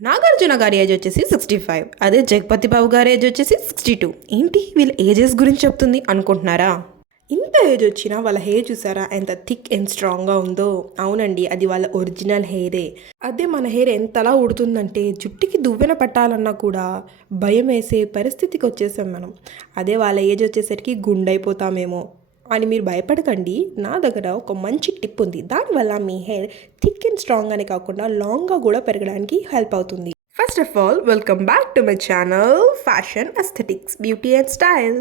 నాగార్జున గారి ఏజ్ వచ్చేసి 65, అదే జగపతి బాబు గారి ఏజ్ వచ్చేసి 62. ఏంటి వీళ్ళ ఏజెస్ గురించి చెప్తుంది అనుకుంటున్నారా? ఇంత ఏజ్ వచ్చినా వాళ్ళ హెయిర్ చూసారా ఎంత థిక్ అండ్ స్ట్రాంగ్గా ఉందో? అవునండి, అది వాళ్ళ ఒరిజినల్ హెయిరే. అదే మన హెయిర్ ఎంతలా ఉడుతుందంటే జుట్టుకి దువ్వెన పట్టాలన్నా కూడా భయం వేసే పరిస్థితికి వచ్చేసాం మనం. అదే వాళ్ళ ఏజ్ వచ్చేసరికి గుండైపోతామేమో అని మీరు భయపడకండి. నా దగ్గర ఒక మంచి టిప్ ఉంది. దానివల్ల మీ హెయిర్ థిక్ అండ్ స్ట్రాంగ్ అనే కాకుండా లాంగ్గా కూడా పెరగడానికి హెల్ప్ అవుతుంది. First of all, welcome back to my channel fashion aesthetics beauty and style.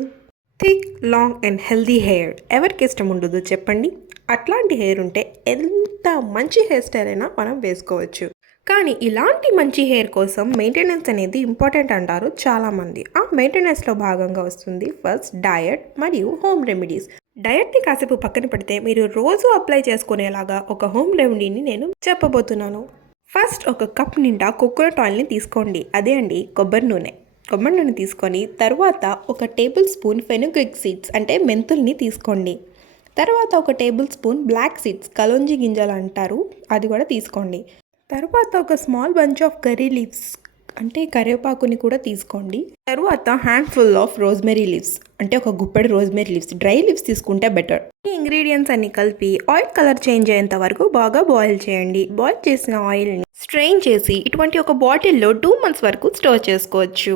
Thick, long and healthy hair ఎవరికి ఇష్టం ఉండదు చెప్పండి? అట్లాంటి హెయిర్ ఉంటే ఎంత మంచి హెయిర్ స్టైల్ అయినా మనం వేసుకోవచ్చు. కానీ ఇలాంటి మంచి హెయిర్ కోసం మెయింటెనెన్స్ అనేది ఇంపార్టెంట్ అంటారు చాలామంది. ఆ మెయింటెనెన్స్లో భాగంగా వస్తుంది ఫస్ట్ డయట్ మరియు హోమ్ రెమెడీస్. డయట్ని కాసేపు పక్కన పెడితే మీరు రోజు అప్లై చేసుకునేలాగా ఒక హోమ్ రెమెడీని నేను చెప్పబోతున్నాను. ఫస్ట్ ఒక కప్ నిండా కోకోనట్ ఆయిల్ని తీసుకోండి. అదే అండి, కొబ్బరి నూనె తీసుకొని తర్వాత ఒక టేబుల్ స్పూన్ ఫెనుగ్రిక్ సీడ్స్ అంటే మెంతుల్ని తీసుకోండి. తర్వాత ఒక టేబుల్ స్పూన్ బ్లాక్ సీడ్స్, కలోంజి గింజలు అంటారు, అది కూడా తీసుకోండి. తర్వాత ఒక small bunch of curry leaves అంటే కరివేపాకుని కూడా తీసుకోండి. తర్వాత హ్యాండ్ఫుల్ ఆఫ్ రోజ్మెరీ లీవ్స్ అంటే ఒక గుప్పెడు రోజ్మెరీ లీవ్స్, డ్రై లీవ్స్ తీసుకుంటే బెటర్. ఈ ఇంగ్రీడియంట్స్ అన్ని కలిపి ఆయిల్ కలర్ చేంజ్ అయ్యేంత వరకు బాగా బాయిల్ చేయండి. బాయిల్ చేసిన ఆయిల్ని స్ట్రెయిన్ చేసి ఇటువంటి ఒక బాటిల్లో 2 months వరకు స్టోర్ చేసుకోవచ్చు.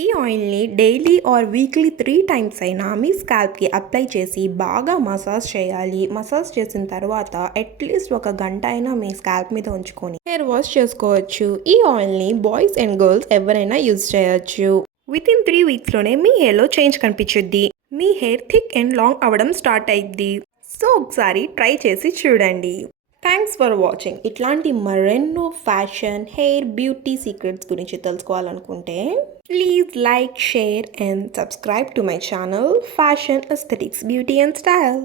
ఈ ఆయిల్ని డైలీ ఆర్ వీక్లీ 3 times అయినా మీ స్కాల్ప్కి అప్లై చేసి బాగా మసాజ్ చేయాలి. మసాజ్ చేసిన తర్వాత అట్లీస్ట్ 1 గంట అయినా మీ స్కాల్ప్ మీద ఉంచుకొని హెయిర్ వాష్ చేసుకోవచ్చు. ఈ ఆయిల్ని బాయ్స్ అండ్ గర్ల్స్ ఎవరైనా యూజ్ చేయొచ్చు. వితిన్ 3 weeksలోనే మీ హెయిర్లో చేంజ్ కనిపించుద్ది. మీ హెయిర్ థిక్ అండ్ లాంగ్ అవ్వడం స్టార్ట్ అయ్యిద్ది. సో ఒకసారి ట్రై చేసి చూడండి. Thanks for watching. ఇట్లాంటి మరెన్నో ఫ్యాషన్, హెయిర్, బ్యూటీ సీక్రెట్స్ గురించి తెలుసుకోవాలనుకుంటే please like, share and subscribe to my channel fashion aesthetics beauty and style.